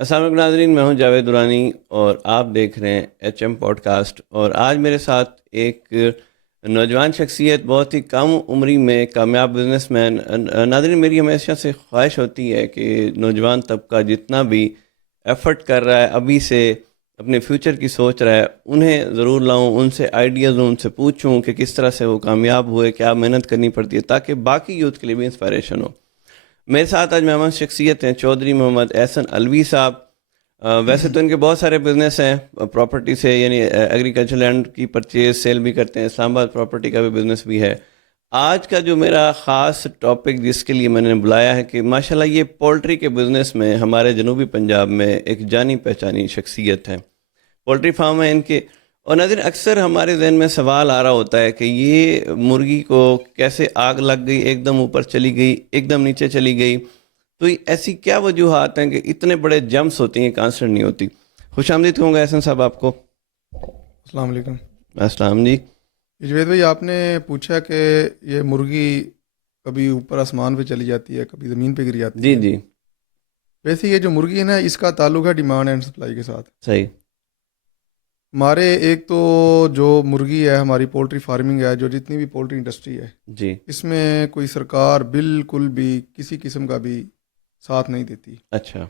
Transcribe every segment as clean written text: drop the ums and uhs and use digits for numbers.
السلام علیکم ناظرین، میں ہوں جاوید درانی اور آپ دیکھ رہے ہیں ایچ ایم پوڈ کاسٹ۔ اور آج میرے ساتھ ایک نوجوان شخصیت، بہت ہی کم عمری میں کامیاب بزنس مین۔ ناظرین، میری ہمیشہ سے خواہش ہوتی ہے کہ نوجوان طبقہ جتنا بھی ایفرٹ کر رہا ہے، ابھی سے اپنے فیوچر کی سوچ رہا ہے، انہیں ضرور لاؤں، ان سے آئیڈیاز ان سے پوچھوں کہ کس طرح سے وہ کامیاب ہوئے، کیا محنت کرنی پڑتی ہے، تاکہ باقی یوتھ کے لیے بھی انسپائریشن ہو۔ میرے ساتھ آج مہمان شخصیت ہیں چودھری محمد احسن علوی صاحب۔ ویسے تو ان کے بہت سارے بزنس ہیں پراپرٹی سے، یعنی ایگریکلچر لینڈ کی پرچیز سیل بھی کرتے ہیں، اسلام آباد پراپرٹی کا بھی بزنس بھی ہے۔ آج کا جو میرا خاص ٹاپک جس کے لیے میں نے بلایا ہے کہ ماشاءاللہ یہ پولٹری کے بزنس میں ہمارے جنوبی پنجاب میں ایک جانی پہچانی شخصیت ہے۔ پولٹری فارم ہے ان کے۔ اور ناظرین، اکثر ہمارے ذہن میں سوال آ رہا ہوتا ہے کہ یہ مرغی کو کیسے آگ لگ گئی، ایک دم اوپر چلی گئی، ایک دم نیچے چلی گئی، تو ایسی کیا وجوہات ہیں کہ اتنے بڑے جمپس ہوتی ہیں، کانسٹنٹ نہیں ہوتی؟ خوش آمدید کہوں گا احسن صاحب آپ کو۔ السلام علیکم السلام جی۔ جوید بھائی، آپ نے پوچھا کہ یہ مرغی کبھی اوپر آسمان پہ چلی جاتی ہے، کبھی زمین پہ گر جاتی جی ہے۔ جی ویسے یہ جو مرغی ہے نا، اس کا تعلق ہے ڈیمانڈ اینڈ سپلائی کے ساتھ۔ صحیح۔ ہمارے ایک تو جو مرغی ہے، ہماری پولٹری فارمنگ ہے، جو جتنی بھی پولٹری انڈسٹری ہے، جی اس میں کوئی سرکار بالکل بھی کسی قسم کا بھی ساتھ نہیں دیتی۔ اچھا۔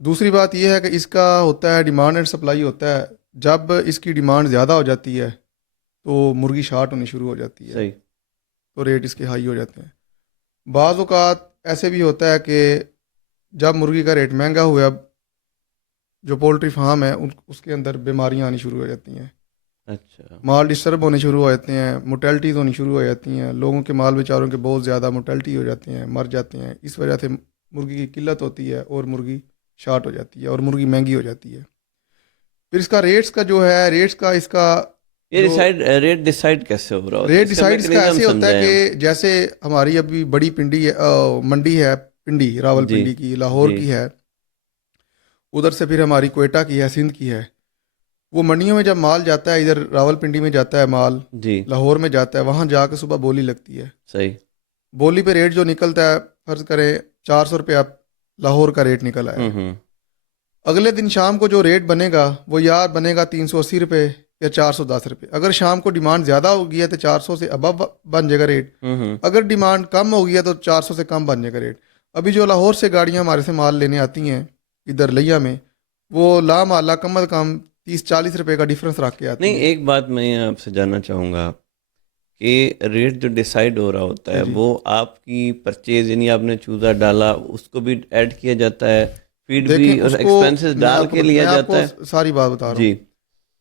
دوسری بات یہ ہے کہ اس کا ہوتا ہے ڈیمانڈ اینڈ سپلائی ہوتا ہے۔ جب اس کی ڈیمانڈ زیادہ ہو جاتی ہے تو مرغی شارٹ ہونی شروع ہو جاتی ہے، صحیح۔ تو ریٹ اس کے ہائی ہو جاتے ہیں۔ بعض اوقات ایسے بھی ہوتا ہے کہ جب مرغی کا ریٹ مہنگا ہوا، جو پولٹری فارم ہے اس کے اندر بیماریاں آنی شروع ہو جاتی ہیں، اچھا۔ مال ڈسٹرب ہونے شروع ہو جاتے ہیں، موٹیلٹیز ہونی شروع ہو جاتی ہیں، لوگوں کے مال بیچاروں کے بہت زیادہ موٹیلٹی ہو جاتے ہیں، مر جاتے ہیں۔ اس وجہ سے مرغی کی قلت ہوتی ہے اور مرغی شارٹ ہو جاتی ہے اور مرغی مہنگی ہو جاتی ہے۔ پھر اس کا ریٹس کا جو ہے، ریٹس کا اس کا یہ جو ریٹ ڈیسائیڈ کیسے ہو رہا ہوتا ہے؟ ریٹ اس کا ڈیسائڈ اس کا میکنزم ایسے ہوتا ہے سمجھائیں کہ ہم۔ جیسے ہماری ابھی بڑی پنڈی ہے، منڈی ہے، پنڈی راول جی پنڈی کی، لاہور جی کی ہے، ادھر سے پھر ہماری کوئٹہ کی ہے، سندھ کی ہے۔ وہ منڈیوں میں جب مال جاتا ہے، ادھر راول پنڈی میں جاتا ہے مال، جی لاہور میں جاتا ہے، وہاں جا کے صبح بولی لگتی ہے۔ صحیح۔ بولی پہ ریٹ جو نکلتا ہے، فرض کریں 400 روپے لاہور کا ریٹ نکل آیا ہے۔ ہوں۔ اگلے دن شام کو جو ریٹ بنے گا وہ یا بنے گا 380 روپے یا 410 روپے۔ اگر شام کو ڈیمانڈ زیادہ ہو گئی ہے تو 400 سے ابو بن جائے گا ریٹ، اگر ڈیمانڈ کم ہو گئی ہے تو 400 سے کم بن جائے گا ریٹ۔ ابھی جو لاہور سے گاڑیاں ہمارے سے مال لینے آتی ہیں ادھر لیا میں، وہ لامحالہ کم از کم 30-40 روپے کا ڈفرنس رکھ کے آتی نہیں، ہیں۔ ایک بات میں آپ سے جاننا چاہوں گا کہ ریٹ جو ڈیسائیڈ ہو رہا ہوتا ہے جی وہ آپ کی پرچیز، یعنی آپ نے چوزا ڈالا، اس کو بھی ایڈ کیا جاتا ہے، فیڈ بھی دیکھیں اور اس کو، ایکسپینسز ڈال کے لیا میں آپ جاتا کو ہے؟ ساری بات بتا رہا ہوں۔ جی۔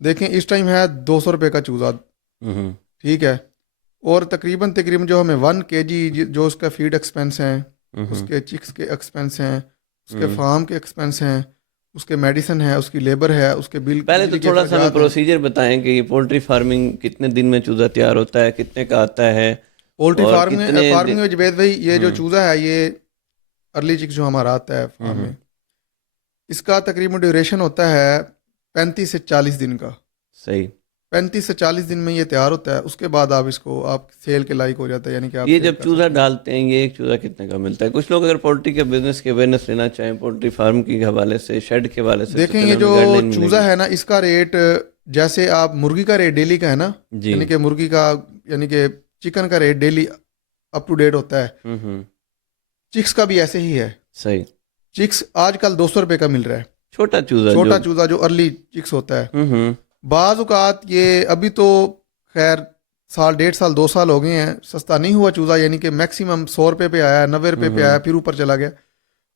دیکھیں اس ٹائم ہے 200 روپے کا چوزا، ہوں۔ ٹھیک ہے، اور تقریباً جو ہمیں 1 kg جو اس کا فیڈ ایکسپینس ہیں، اس کے چکس کے ایکسپینس ہیں، اس کے فارم کے ایکسپینس ہیں، اس کے میڈیسن ہے، اس کی لیبر ہے، اس کے بل، پہلے تو بجلی کے تھوڑا سا ہمیں اخراجات ہیں۔ پروسیجر بتائیں کہ یہ پولٹری فارمنگ کتنے دن میں چوزا تیار ہوتا ہے، کتنے کا آتا ہے، پولٹری اور فارمنگ میں جبید بھائی، یہ جو ہوں۔ چوزا ہے، یہ ارلی چک جو ہمارا آتا ہے فارم میں، اس کا تقریباً ڈیوریشن ہوتا ہے 35 سے 40 دن کا۔ صحیح۔ 35 سے 40 دن میں یہ تیار ہوتا ہے، اس کے بعد آپ اس کو آپ سیل کے لائق ہو جاتا ہے، یعنی کہ آپ یہ سیل جب کر چوزا سکتے ہیں۔ ڈالتے ہیں، یہ ایک چوزا کتنے کا ملتا ہے؟ کچھ لوگ اگر پولٹری کے بزنس کے اویئرنیس لینا چاہیں، پولٹری فارم کے حوالے سے، شیڈ کے حوالے سے، دیکھیں یہ جو چوزا ہے نا، اس کا ریٹ جیسے آپ مرغی کا ریٹ ڈیلی کا ہے نا، جی۔ یعنی کہ مرغی کا، یعنی کہ چکن کا rate daily up to date ہوتا ہے، چکس کا بھی ایسے ہی ہے۔ صحیح۔ چکس آج کل 200 روپے کا مل رہا ہے، چھوٹا چوزا چھوٹا چوزا جو ارلی چکس ہوتا ہے۔ بعض اوقات یہ ابھی تو خیر سال 1.5 سال 2 سال ہو گئے ہیں، سستا نہیں ہوا چوزا، یعنی کہ میکسیمم 100 روپے پہ آیا، 90 روپے پہ آیا، پھر اوپر چلا گیا۔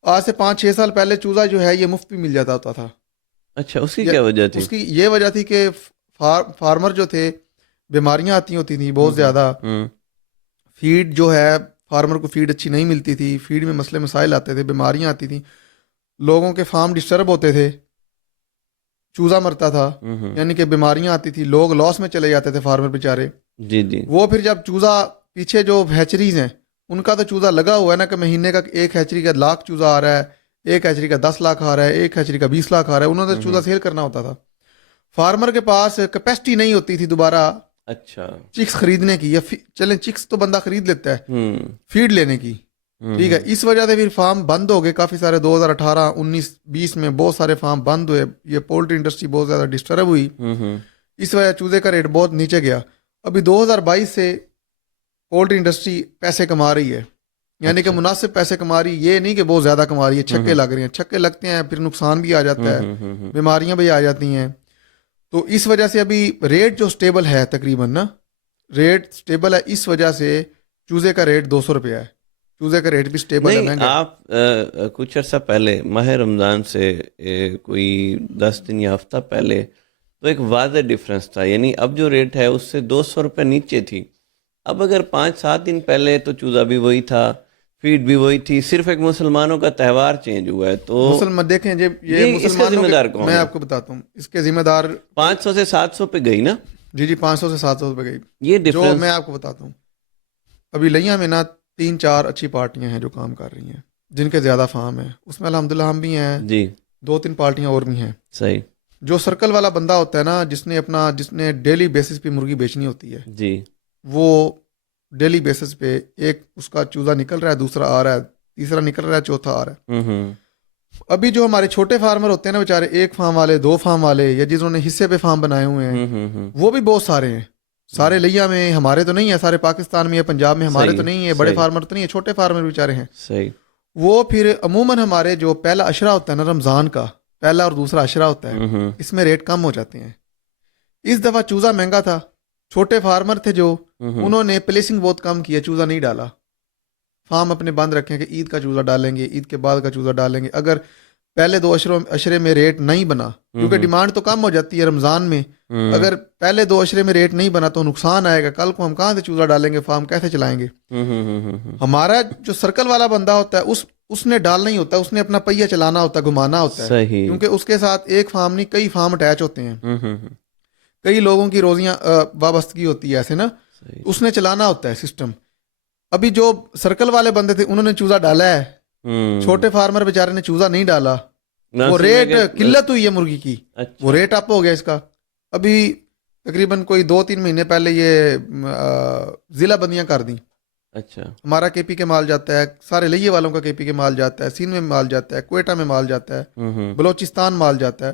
آج سے 5-6 سال پہلے چوزا جو ہے یہ مفت بھی مل جاتا ہوتا تھا۔ اچھا، اس کی کیا وجہ تھی؟ اس کی یہ وجہ تھی کہ فارمر جو تھے، بیماریاں آتی ہوتی تھیں بہت زیادہ، فیڈ جو ہے فارمر کو فیڈ اچھی نہیں ملتی تھی، فیڈ میں مسئلے مسائل آتے تھے، بیماریاں آتی تھیں، لوگوں کے فارم ڈسٹرب ہوتے تھے، چوزا مرتا تھا، یعنی کہ بیماریاں آتی تھی، لوگ لاس میں چلے جاتے تھے فارمر بیچارے۔ جی جی۔ وہ پھر جب چوزا پیچھے جو ہیچریز ہیں ان کا تو چوزا لگا ہوا ہے نا، کہ مہینے کا ایک ہیچری کا 1,00,000 چوزا آ رہا ہے، ایک ہیچری کا 10 لاکھ آ رہا ہے، ایک ہیچری کا 20 لاکھ آ رہا ہے، انہوں نے چوزا سیل کرنا ہوتا تھا۔ فارمر کے پاس کیپیسٹی نہیں ہوتی تھی دوبارہ اچھا۔ چکس خریدنے کی، یا چلیں چکس تو بندہ خرید لیتا ہے، فیڈ لینے کی ٹھیک ہے. اس وجہ سے پھر فارم بند ہو گئے کافی سارے. 2018 19 20 میں بہت سارے فارم بند ہوئے. یہ پولٹری انڈسٹری بہت زیادہ ڈسٹرب ہوئی. اس وجہ چوزے کا ریٹ بہت نیچے گیا. ابھی 2022 سے پولٹری انڈسٹری پیسے کما رہی ہے, یعنی کہ مناسب پیسے کما رہی ہے. یہ نہیں کہ بہت زیادہ کما رہی ہے, چھکے لگ رہے ہیں. چھکے لگتے ہیں پھر نقصان بھی آ جاتا ہے, بیماریاں بھی آ جاتی ہیں. تو اس وجہ سے ابھی ریٹ جو سٹیبل ہے تقریباً نا, ریٹ سٹیبل ہے. اس وجہ سے چوزے کا ریٹ 200 روپیہ ہے. چوزے کا ریٹ بھی سٹیبل ہے, مہنگا. آپ کچھ عرصہ پہلے ماہ رمضان سے کوئی 10 دن یا ہفتہ پہلے تو ایک واضح ڈفرنس تھا, یعنی اب جو ریٹ ہے اس سے 200 روپے نیچے تھی. اب اگر 5-7 دن پہلے تو چوزا بھی وہی تھا, فیڈ بھی وہی تھی, صرف ایک مسلمانوں کا تہوار چینج ہوا ہے. تو مسلمان دیکھیں جب یہ مسلمانوں کے, میں آپ کو بتاتا ہوں اس کے ذمہ دار 500 سے 700 پہ گئی نا. جی 500 سے 700 پہ گئی. یہ جو ڈفرنس میں آپ کو بتاتا ہوں, ابھی لیا میں نا 3-4 اچھی پارٹیاں ہیں جو کام کر رہی ہیں, جن کے زیادہ فارم ہیں. اس میں الحمدللہ ہم بھی ہیں جی, 2-3 پارٹیاں اور بھی ہیں. صحیح. جو سرکل والا بندہ ہوتا ہے نا, جس نے ڈیلی بیسس پہ مرغی بیچنی ہوتی ہے, جی, وہ ڈیلی بیسس پہ ایک اس کا چوزا نکل رہا ہے, دوسرا آ رہا ہے, تیسرا نکل رہا ہے, چوتھا آ رہا ہے. ابھی جو ہمارے چھوٹے فارمر ہوتے ہیں نا بیچارے, 1 فارم والے, 2 فارم والے, یا جنہوں نے حصے پہ فارم بنائے ہوئے ہیں, وہ بھی بہت سارے ہیں. سارے لیا میں, ہمارے تو نہیں ہے, سارے پاکستان میں یا پنجاب میں ہمارے تو نہیں ہے, بڑے فارمر تو نہیں ہے, چھوٹے فارمر بیچارے ہیں. صحیح. وہ پھر عموماً ہمارے جو پہلا عشرہ ہوتا ہے نا رمضان کا, پہلا اور دوسرا عشرہ ہوتا ہے, اس میں ریٹ کم ہو جاتے ہیں. اس دفعہ چوزا مہنگا تھا. چھوٹے فارمر تھے جو, انہوں نے پلیسنگ بہت کم کیا, چوزا نہیں ڈالا. فارم اپنے بند رکھیں کہ عید کا چوزا ڈالیں گے, عید کے بعد کا چوزا ڈالیں گے. اگر پہلے 2 عشرے میں ریٹ نہیں بنا, کیونکہ ڈیمانڈ تو کم ہو جاتی ہے رمضان میں, اگر پہلے 2 عشرے میں ریٹ نہیں بنا تو نقصان آئے گا. کل کو ہم کہاں سے چوزا ڈالیں گے, فارم کیسے چلائیں گے. ہمارا جو سرکل والا بندہ ہوتا ہے اس نے ڈالنا ہی ہوتا ہے, اس نے اپنا پہیہ چلانا ہوتا ہے, گھمانا ہوتا ہے, کیونکہ اس کے ساتھ ایک فارم نہیں کئی فارم اٹیچ ہوتے ہیں, کئی لوگوں کی روزیاں وابستگی ہوتی ہے ایسے نا, اس نے چلانا ہوتا ہے سسٹم. ابھی جو سرکل والے بندے تھے انہوں نے چوزا ڈالا ہے, چھوٹے فارمر بیچارے نے چوزا نہیں ڈالا, وہ ریٹ قلت ہوئی ہے مرغی کی, وہ ریٹ اپ ہو گیا اس کا. ابھی تقریباً کوئی 2-3 مہینے پہلے یہ ضلع بندیاں کر دیں. اچھا, ہمارا کے پی کے مال جاتا ہے, سارے لئیے والوں کا کے پی کے مال جاتا ہے, سندھ میں مال جاتا ہے, کوئٹہ میں مال جاتا ہے, بلوچستان مال جاتا ہے.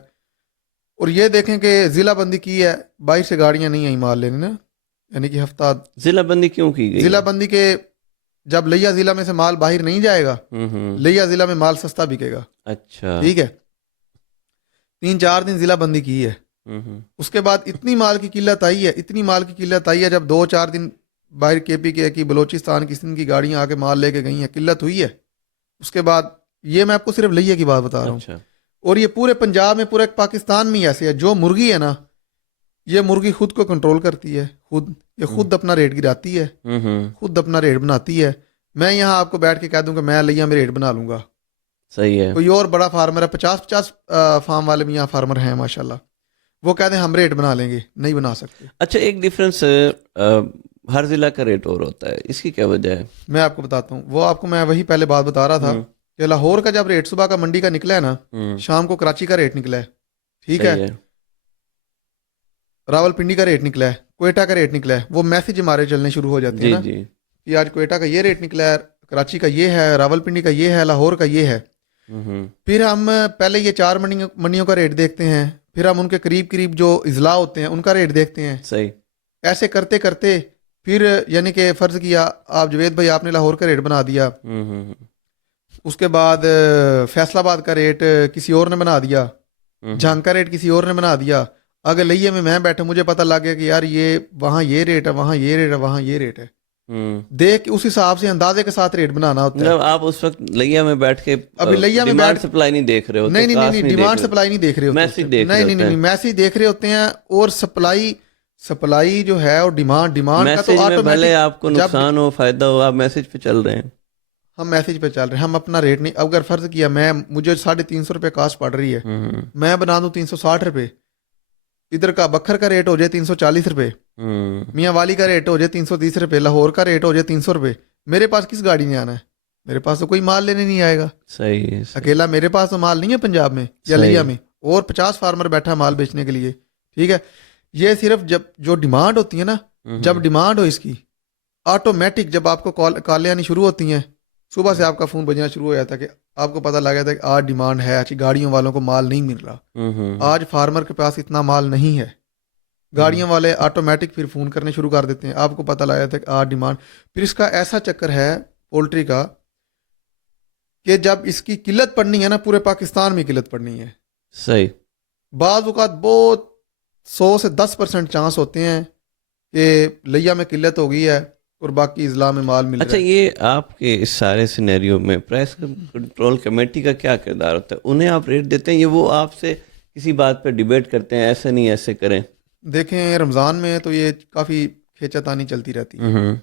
اور یہ دیکھیں کہ ضلع بندی کی ہے, باہر سے گاڑیاں نہیں آئیں مال لینے نا, یعنی کہ ہفتہ ضلع بندی کیوں کی گئی؟ ضلع بندی کے جب لیا ضلع میں سے مال باہر نہیں جائے گا, لیا ضلع میں مال سستا بکے گا. اچھا, ٹھیک ہے, 3-4 دن ضلع بندی کی ہے. اس کے بعد اتنی مال کی قلت آئی ہے, اتنی مال کی قلت آئی ہے, جب 2-4 دن باہر کے پی کے کی بلوچستان کی سندھ کی گاڑیاں آ کے مال لے کے گئی ہیں, قلت ہوئی ہے. اس کے بعد یہ میں آپ کو صرف لئیے کی بات بتا رہا ہوں, اور یہ پورے پنجاب میں, پورے پاکستان میں ایسے ہے. جو مرغی ہے نا, یہ مرغی خود کو کنٹرول کرتی ہے, خود اپنا ریٹ گراتی ہے, خود اپنا ریٹ بناتی ہے. میں یہاں آپ کو بیٹھ کے کہہ دوں کہ میں لیا میں ریٹ بنا لوں گا, صحیح ہے. کوئی اور بڑا فارمر ہے, 50 فارم والے بھی یہاں فارمر ہیں ماشاءاللہ, وہ کہتے ہیں ہم ریٹ بنا لیں گے, نہیں بنا سکتے. اچھا, ایک ڈفرینس ہر ضلع کا ریٹ اور ہوتا ہے, اس کی کیا وجہ ہے؟ میں آپ کو بتاتا ہوں. وہ آپ کو میں وہی پہلے بات بتا رہا تھا کہ لاہور کا جب ریٹ صبح کا منڈی کا نکلا ہے نا, شام کو کراچی کا ریٹ نکلا ہے, ٹھیک ہے, راول پنڈی کا ریٹ نکلا ہے, کوئٹہ کا ریٹ نکلا ہے. وہ میسج ہمارے چلنے شروع ہو جاتے ہیں نا کہ آج کوئٹہ کا یہ ریٹ نکلا ہے, کراچی کا یہ ہے, راول پنڈی کا یہ ہے, لاہور کا یہ ہے. پھر ہم پہلے یہ 4 منڈیوں کا ریٹ دیکھتے ہیں, پھر ہم ان کے قریب جو اضلاع ہوتے ہیں ان کا ریٹ دیکھتے ہیں. صحیح. ایسے کرتے کرتے پھر یعنی کہ فرض کیا آپ جوید بھائی, آپ نے لاہور کا ریٹ بنا دیا, اس کے بعد فیصل آباد کا ریٹ کسی اور نے بنا دیا, جھانگ کا ریٹ کسی اور نے بنا دیا. اگر لئیے میں بیٹھا, مجھے پتہ لگ گیا کہ یار یہ وہاں یہ ریٹ ہے, وہاں یہ ریٹ ہے, وہاں یہ ریٹ ہے, دیکھ کے اس حساب سے اندازے کے ساتھ ریٹ بنانا ہوتا ہے. آپ اس وقت لیا میں بیٹھ کے ابھی لیا میں ڈیمانڈ سپلائی نہیں دیکھ رہے ہوتے. نہیں, ڈیمانڈ سپلائی نہیں دیکھ رہے ہوتے, نہیں میسج دیکھ رہے ہوتے ہیں. اور سپلائی جو ہے اور ڈیمانڈ کا تو آٹومیٹک, آپ کو نقصان ہو فائدہ ہو, آپ میسج پہ چل رہے ہیں. ہم میسج پہ چل رہے ہیں, ہم اپنا ریٹ نہیں. اگر فرض کیا مجھے 350 روپے کاسٹ پڑ رہی ہے, میں بنا دوں 360 روپے, ادھر کا بکھر کا ریٹ ہو جائے 340 روپے, میاں والی کا ریٹ ہو جائے 330 روپے, لاہور کا ریٹ ہو جائے 300 روپے. میرے پاس کس گاڑی نے آنا ہے؟ میرے پاس تو کوئی مال لینے نہیں آئے گا. صحیح. اکیلا میرے پاس تو مال نہیں ہے پنجاب میں یا لیا میں, اور 50 فارمر بیٹھا مال بیچنے کے لیے. ٹھیک ہے, یہ صرف جب جو ڈیمانڈ ہوتی ہے نا, جب ڈیمانڈ ہو اس کی آٹومیٹک, جب آپ کو کالیں آنی شروع ہوتی ہیں صبح سے آپ کا فون بجنا شروع ہو جاتا ہے کہ آپ کو پتہ لگ گیا تھا کہ آج ڈیمانڈ ہے، اچھی گاڑیوں والوں کو مال نہیں مل رہا، آج فارمر کے پاس اتنا مال نہیں ہے، گاڑیوں والے آٹومیٹک پھر فون کرنے شروع کر دیتے ہیں، آپ کو پتہ لگا تھا کہ آج ڈیمانڈ. پھر اس کا ایسا چکر ہے پولٹری کا کہ جب اس کی قلت پڑنی ہے نا، پورے پاکستان میں قلت پڑنی ہے. صحیح. بعض اوقات بہت 100 سے 10% چانس ہوتے ہیں کہ لیا میں قلت ہو گئی ہے اور باقی اضلاع میں مال مل رہا اچھا، ہے. یہ آپ کے اس سارے سینیریو میں پرائس کنٹرول کمیٹی کا کیا کردار ہوتا ہے؟ انہیں آپ ریٹ دیتے ہیں یا وہ آپ سے کسی بات پہ ڈیبیٹ کرتے ہیں ایسے نہیں ایسے کریں؟ دیکھیں رمضان میں تو یہ کافی کھینچا تانی چلتی رہتی ہے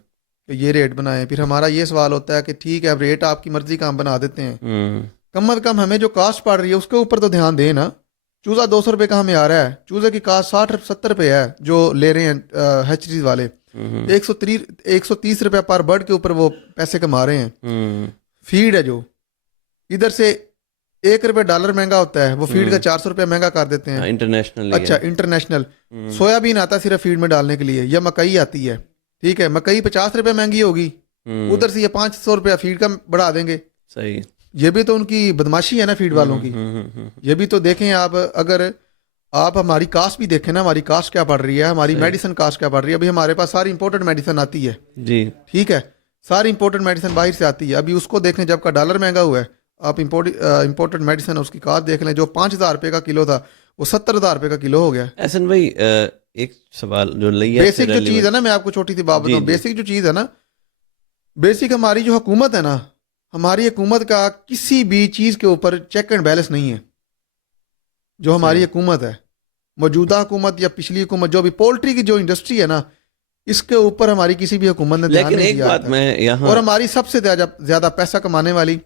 کہ یہ ریٹ بنائیں. پھر ہمارا یہ سوال ہوتا ہے کہ ٹھیک ہے اب ریٹ آپ کی مرضی کا ہم بنا دیتے ہیں، کم از کم ہمیں جو کاسٹ پڑ رہی ہے اس کے اوپر تو دھیان دیں نا. چوزہ 200 روپے کا ہمیں آ رہا ہے، چوزے کی کاسٹ 60-70 روپے ہے جو لے رہے ہیں ہیچریز والے، 130 روپے پر برڈ کے اوپر وہ پیسے کما رہے ہیں. فیڈ ہے جو ادھر سے $1 مہنگا ہوتا ہے، وہ فیڈ کا 400 روپے مہنگا کر دیتے ہیں انٹرنیشنل. اچھا انٹرنیشنل. سویا بین آتا ہے صرف فیڈ میں ڈالنے کے لیے، یا مکئی آتی ہے، ٹھیک ہے، مکئی 50 روپے مہنگی ہوگی، ادھر سے یہ 500 روپیہ فیڈ کا بڑھا دیں گے. صحیح. یہ بھی تو ان کی بدماشی ہے نا فیڈ والوں کی. یہ بھی تو دیکھیں آپ، اگر آپ ہماری کاسٹ بھی دیکھیں نا، ہماری کاسٹ کیا پڑ رہی ہے، ہماری میڈیسن کاسٹ کیا پڑ رہی ہے. ابھی ہمارے پاس ساری امپورٹڈ میڈیسن آتی ہے جی ٹھیک ہے، ساری امپورٹڈ میڈیسن باہر سے آتی ہے. ابھی اس کو دیکھیں جب کا ڈالر مہنگا ہوا ہے، آپ امپورٹڈ میڈیسن اس کی کاسٹ دیکھ لیں، جو 5,000 روپے کا کلو تھا وہ 70,000 روپے کا کلو ہو گیا. احسن بھائی ایک سوال جو لیا بیسک جو چیز ہے نا، میں آپ کو چھوٹی سی بات بتاؤں، بیسک جو چیز ہے نا، بیسک ہماری جو حکومت ہے نا، ہماری حکومت کا کسی بھی چیز کے اوپر چیک اینڈ بیلنس نہیں ہے. جو ہماری حکومت ہے، موجودہ حکومت یا پچھلی حکومت، جو بھی پولٹری کی جو انڈسٹری ہے نا، اس کے اوپر ہماری کسی بھی حکومت نے دھیان نہیں دیا. لیکن ایک بات میں یہاں، اور ہماری سب سے زیادہ پیسہ کمانے والی،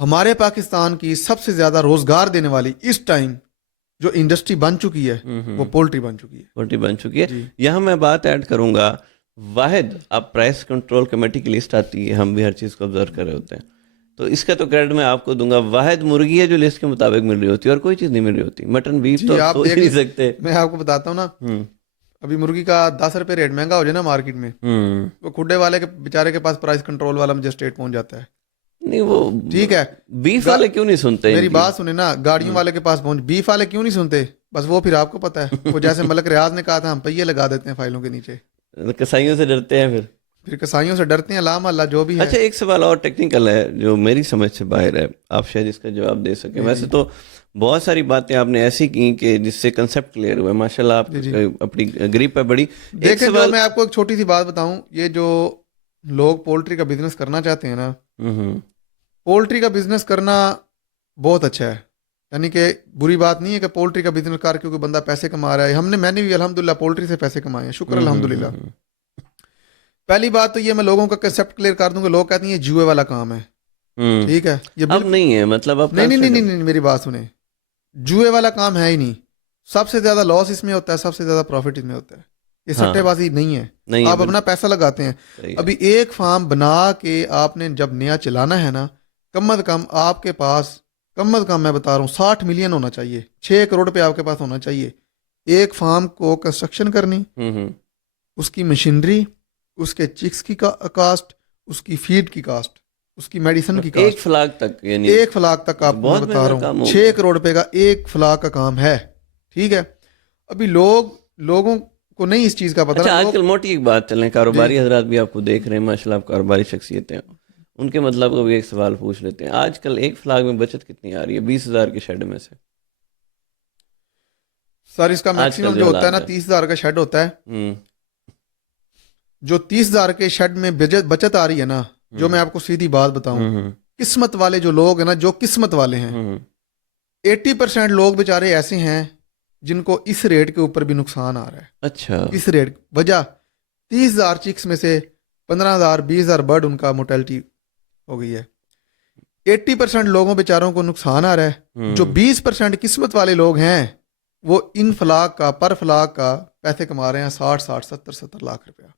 ہمارے پاکستان کی سب سے زیادہ روزگار دینے والی اس ٹائم جو انڈسٹری بن چکی ہے وہ پولٹری بن چکی ہے. پولٹری بن چکی ہے. یہاں میں بات ایڈ کروں گا، واحد اب پرائس کنٹرول کمیٹی کی لسٹ آتی ہے، ہم بھی ہر چیز کو آبزرو کر رہے ہوتے ہیں، تو اس کا تو کریڈٹ میں آپ کو دوں گا. واحد مرغی ہے جو لسٹ کے مطابق مل رہی ہوتی ہے اور کوئی چیز نہیں مل رہی ہوتی. مٹن بیف تو آپ سوچ نہیں سکتے. میں آپ کو بتاتا ہوں نا، ابھی مرغی کا 10 روپے ریٹ مہنگا ہو جائے نا مارکیٹ میں، وہ کھڈے والے کے بیچارے کے پاس پرائس کنٹرول والا مجسٹریٹ پہنچ جاتا ہے. نہیں وہ ٹھیک ہے، بیف والے کیوں نہیں سنتے؟ میری بات سنیں نا، گاڑیوں والے کے پاس پہنچ، بیف والے کیوں نہیں سنتے؟ بس وہ پھر آپ کو پتا ہے، وہ جیسے ملک ریاض نے کہا تھا، ہم پہیے لگا دیتے ہیں فائلوں کے نیچے. کسائیوں سے ڈرتے ہیں، پھر کسائیوں سے ڈرتے ہیں، لام اللہ جو بھی ہے. اچھا ایک سوال اور ٹیکنیکل ہے جو میری سمجھ سے باہر ہے، آپ شاید اس کا جواب دے سکیں. ویسے تو بہت ساری باتیں آپ نے ایسی کی کہ جس سے کنسیپٹ کلیئر ہوا ہے، ماشاء اللہ آپ اپنی گریپ پہ بڑی. دیکھیں جو میں آپ کو ایک چھوٹی سی بات بتاؤں، یہ جو لوگ پولٹری کا بزنس کرنا چاہتے ہیں نا، پولٹری کا بزنس کرنا بہت اچھا ہے، یعنی کہ بری بات نہیں ہے کہ پولٹری کا بزنس کر کے کوئی بندہ پیسے کما رہا ہے. میں نے بھی الحمدللہ پولٹری سے پیسے کمائے ہیں، شکر الحمدللہ. پہلی بات تو یہ میں لوگوں کا کنسیپٹ کلیئر کر دوں کہ لوگ کہتے ہیں یہ جوئے والا کام ہے، ٹھیک ہے، یہ اب نہیں ہے. مطلب اب نہیں میری بات سنیں، جوئے والا کام ہے ہی نہیں. سب سے زیادہ لاس اس میں ہوتا ہے، سب سے زیادہ پروفٹ اس میں ہوتا ہے. یہ سٹے بازی نہیں ہے، آپ اپنا پیسہ لگاتے ہیں. ابھی ایک فارم بنا کے آپ نے جب نیا چلانا ہے نا، کم از کم آپ کے پاس، کم از کم میں بتا رہا ہوں 60 ملین ہونا چاہیے، 6 کروڑ روپے آپ کے پاس ہونا چاہیے. ایک فارم کو کنسٹرکشن کرنی، اس کی مشینری، اس کے چکس کی کاسٹ، اس کی فیڈ کی کاسٹ، اس کی میڈیسن کی کاسٹ، ایک فلاک تک، یعنی ایک فلاک تک آپ کو بتا رہا ہوں 6 کروڑ روپے کا ایک فلاک کا کام ہے. ٹھیک ہے، ابھی لوگوں کو نہیں اس چیز کا پتہ. اچھا آج کل موٹی ایک بات چلیں، کاروباری حضرات بھی آپ کو دیکھ رہے ہیں، ماشاءاللہ آپ کاروباری شخصیتیں ہیں، ان کے مطلب کو بھی ایک سوال پوچھ لیتے ہیں. آج کل ایک فلاک میں بچت کتنی آ رہی ہے 20,000 کے شیڈ میں سے؟ سر اس کا میکسیمم جو ہوتا ہے نا 30,000 کا شیڈ ہوتا ہے. جو 30,000 کے شیڈ میں بچت آ رہی ہے نا، جو میں آپ کو سیدھی بات بتاؤں، قسمت والے جو لوگ ہیں نا، جو قسمت والے ہیں، 80% لوگ بیچارے ایسے ہیں جن کو اس ریٹ کے اوپر بھی نقصان آ رہا ہے. اچھا اس ریٹ وجہ 30,000 چکس میں سے 15,000 20,000 برڈ ان کا موٹیلٹی ہو گئی ہے. 80% لوگوں بیچاروں کو نقصان آ رہا ہے. جو 20% قسمت والے لوگ ہیں وہ ان فلاک کا، پر فلاک کا پیسے کما رہے ہیں 60 70 لاکھ روپیہ.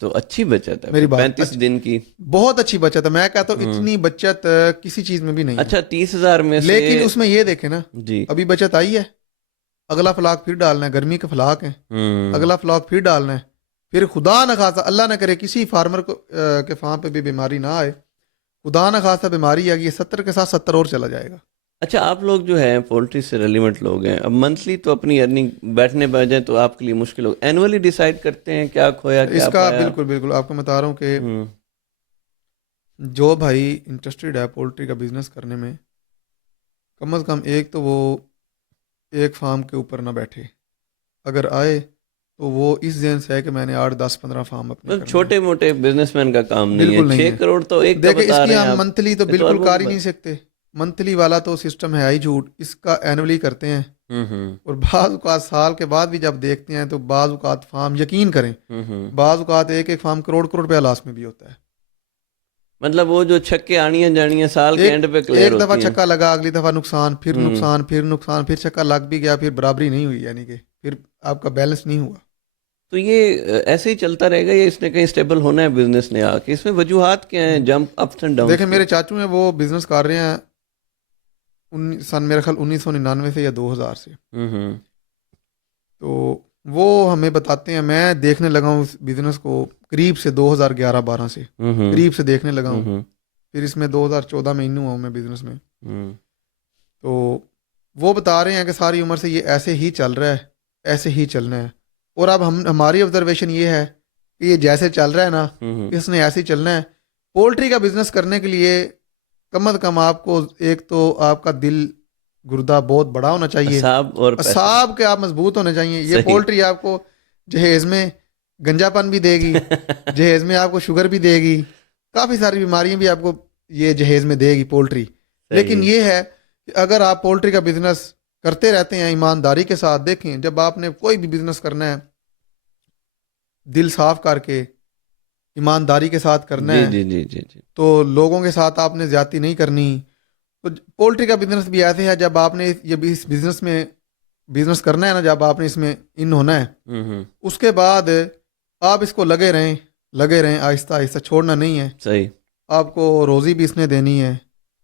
تو اچھی بچت ہے میری بات 35 دن کی، بہت اچھی بچت ہے. میں کہتا ہوں اتنی بچت کسی چیز میں بھی نہیں. اچھا 30,000 میں سے، لیکن اس میں یہ دیکھیں نا، جی ابھی بچت آئی ہے، اگلا فلاک پھر ڈالنا ہے، گرمی کے فلاک ہیں، اگلا فلاک پھر ڈالنا ہے. پھر خدا نہ خاصا اللہ نہ کرے کسی فارمر کو کے فارم پہ بھی بیماری نہ آئے، خدا نہ خاصا بیماری آ گئی 70 کے ساتھ 70 اور چلا جائے گا۔ اچھا آپ لوگ جو ہیں پولٹری سے ریلیونٹ لوگ ہیں، اب منتھلی تو اپنی ارننگ بیٹھنے بیٹھ جائیں تو آپ کے لیے مشکل ہو، اینولی ڈیسائیڈ کرتے ہیں کیا کھویا کیا اس کا پایا؟ بالکل بالکل آپ کو میں بتا رہا ہوں کہ ہوں، جو بھائی انٹرسٹیڈ ہے پولٹری کا بزنس کرنے میں، کم از کم ایک تو وہ ایک فارم کے اوپر نہ بیٹھے، اگر آئے تو وہ اس ذہن سے ہے کہ میں نے 8 10 15 فارم اپنے مطلب کرنے ہیں۔ چھوٹے موٹے بزنس مین کا کام نہیں بالکل ہے، نہیں 6 ہے۔ کروڑ تو ایک کا دیکھیں اس بتا کی رہے ہیں ہم آپ، منتھلی تو یہ بالکل almost کر ہی نہیں سکتے، منتھلی والا تو سسٹم ہے ہی جھوٹ، اس کا اینولی کرتے ہیں، ہوں اور بعض اوقات سال کے بعد بھی جب دیکھتے ہیں تو بعض اوقات فارم یقین کریں ہوں، بعض اوقات ایک ایک فارم کروڑ کروڑ روپیہ لاس میں بھی ہوتا ہے۔ مطلب وہ جو چھکے آنیاں جانیاں سال کے ایک اینڈ پہ کلیئر ایک دفعہ ہوتی ہیں۔ چھکا لگا، اگلی دفعہ نقصان، پھر ہوں، نقصان، پھر نقصان، پھر چھکا لگ بھی گیا، پھر برابری نہیں ہوئی، یعنی کہ پھر آپ کا بیلنس نہیں ہوا۔ تو یہ ایسے ہی چلتا رہے گا یا اس نے کہیں اسٹیبل ہونا ہے بزنس نے آ کے؟ اس میں وجوہات کیا ہیں جمپ اپس اینڈ ڈاؤن؟ دیکھیں میرے چاچو ہیں، وہ بزنس کر رہے ہیں سن میرے خیال 1999 سے یا 2000 سے، ہوں تو وہ ہمیں بتاتے ہیں، میں دیکھنے لگا ہوں اس بزنس کو قریب سے 2011-12 سے ہوں قریب سے دیکھنے لگا ہوں، ہوں پھر اس میں 2014 میں انو ہوا ہوں میں بزنس میں، ہوں تو وہ بتا رہے ہیں کہ ساری عمر سے یہ ایسے ہی چل رہا ہے، ایسے ہی چلنا ہے، اور اب ہماری آبزرویشن یہ ہے کہ یہ جیسے چل رہا ہے نا ہوں اس نے ایسے ہی چلنا ہے۔ پولٹری کا بزنس کرنے کے لیے کم از کم آپ کو ایک تو آپ کا دل گردہ بہت بڑا ہونا چاہیے، اصاب اور پیسہ، اعصاب کے آپ مضبوط ہونے چاہیے۔ یہ صحیح۔ پولٹری آپ کو جہیز میں گنجا پن بھی دے گی، جہیز میں آپ کو شوگر بھی دے گی، کافی ساری بیماریاں بھی آپ کو یہ جہیز میں دے گی پولٹری۔ لیکن یہ ہے کہ اگر آپ پولٹری کا بزنس کرتے رہتے ہیں ایمانداری کے ساتھ، دیکھیں جب آپ نے کوئی بھی بزنس کرنا ہے دل صاف کر کے ایمانداری کے ساتھ کرنا جی ہے، جی جی جی جی، تو لوگوں کے ساتھ آپ نے زیادتی نہیں کرنی۔ تو پولٹری کا بزنس بھی ایسے ہے، جب آپ نے یہ بھی اس بزنس میں بزنس کرنا ہے نا، جب آپ نے اس میں ان ہونا ہے، اس کے بعد آپ اس کو لگے رہیں آہستہ آہستہ، چھوڑنا نہیں ہے۔ صحیح، آپ کو روزی بھی اس نے دینی ہے،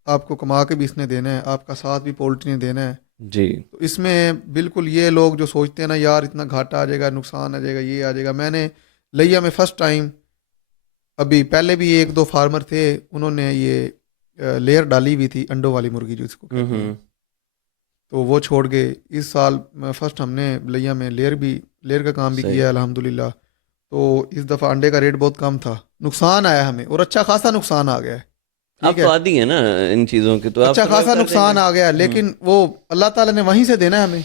آپ کو کما کے بھی اس نے دینا ہے، آپ کا ساتھ بھی پولٹری نے دینا ہے۔ جی تو اس میں بالکل یہ لوگ جو سوچتے ہیں نا یار اتنا گھاٹا آ جائے گا، نقصان آ جائے گا، یہ آ جائے گا، میں نے لیا میں فرسٹ ٹائم، ابھی پہلے بھی 1-2 فارمر تھے، انہوں نے یہ لیئر ڈالی ہوئی تھی، انڈوں والی مرغی جو اس کو کہتے ہیں، تو وہ چھوڑ گئے۔ اس سال فرسٹ ہم نے لیا میں لیئر کا کام بھی صحیح۔ کیا ہے الحمدللہ۔ تو اس دفعہ انڈے کا ریٹ بہت کم تھا، نقصان آیا ہمیں، اور اچھا خاصا نقصان آ گیا ہے، آپ ٹھیک تو ہے، عادی ہیں نا ان چیزوں کے، تو آپ اچھا survive خاصا کر نقصان دیں گے۔ آ گیا، لیکن وہ اللہ تعالیٰ نے وہیں سے دینا ہے ہمیں،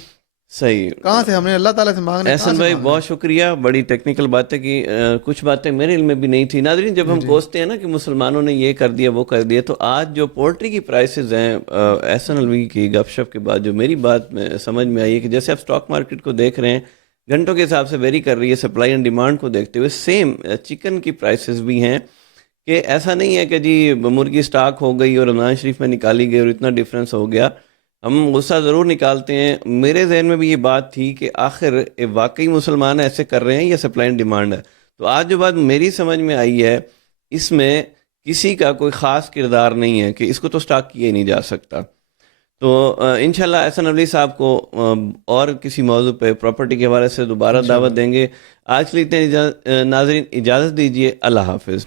صحیح۔ کہاں سے ہم نے اللہ تعالیٰ سے مانگنا ہے، کہاں احسن سے بھائی مانگنا بہت شکریہ، بڑی ٹیکنیکل باتیں کی، کچھ باتیں میرے علم میں بھی نہیں تھی۔ ناظرین جب جی ہم جی کوستے ہیں نا کہ مسلمانوں نے یہ کر دیا وہ کر دیا، تو آج جو پولٹری کی پرائسز ہیں احسن الوی کی گپ شپ کے بعد جو میری بات میں سمجھ میں آئی ہے کہ جیسے آپ اسٹاک مارکیٹ کو دیکھ رہے ہیں گھنٹوں کے حساب سے ویری کر رہی ہے سپلائی اینڈ ڈیمانڈ کو دیکھتے ہوئے، سیم چکن کی پرائسز بھی ہیں کہ ایسا نہیں ہے کہ جی مرغی سٹاک ہو گئی اور رمضان شریف میں نکالی گئی اور اتنا ڈفرینس ہو گیا۔ ہم غصہ ضرور نکالتے ہیں، میرے ذہن میں بھی یہ بات تھی کہ آخر واقعی مسلمان ایسے کر رہے ہیں یا سپلائی اینڈ ڈیمانڈ ہے؟ تو آج جو بات میری سمجھ میں آئی ہے، اس میں کسی کا کوئی خاص کردار نہیں ہے کہ اس کو تو سٹاک کیا ہی نہیں جا سکتا۔ تو انشاءاللہ احسن علی صاحب کو اور کسی موضوع پہ پراپرٹی کے حوالے سے دوبارہ دعوت دیں گے۔ آج کے لیے اتنے ناظرین اجازت دیجیے، اللہ حافظ۔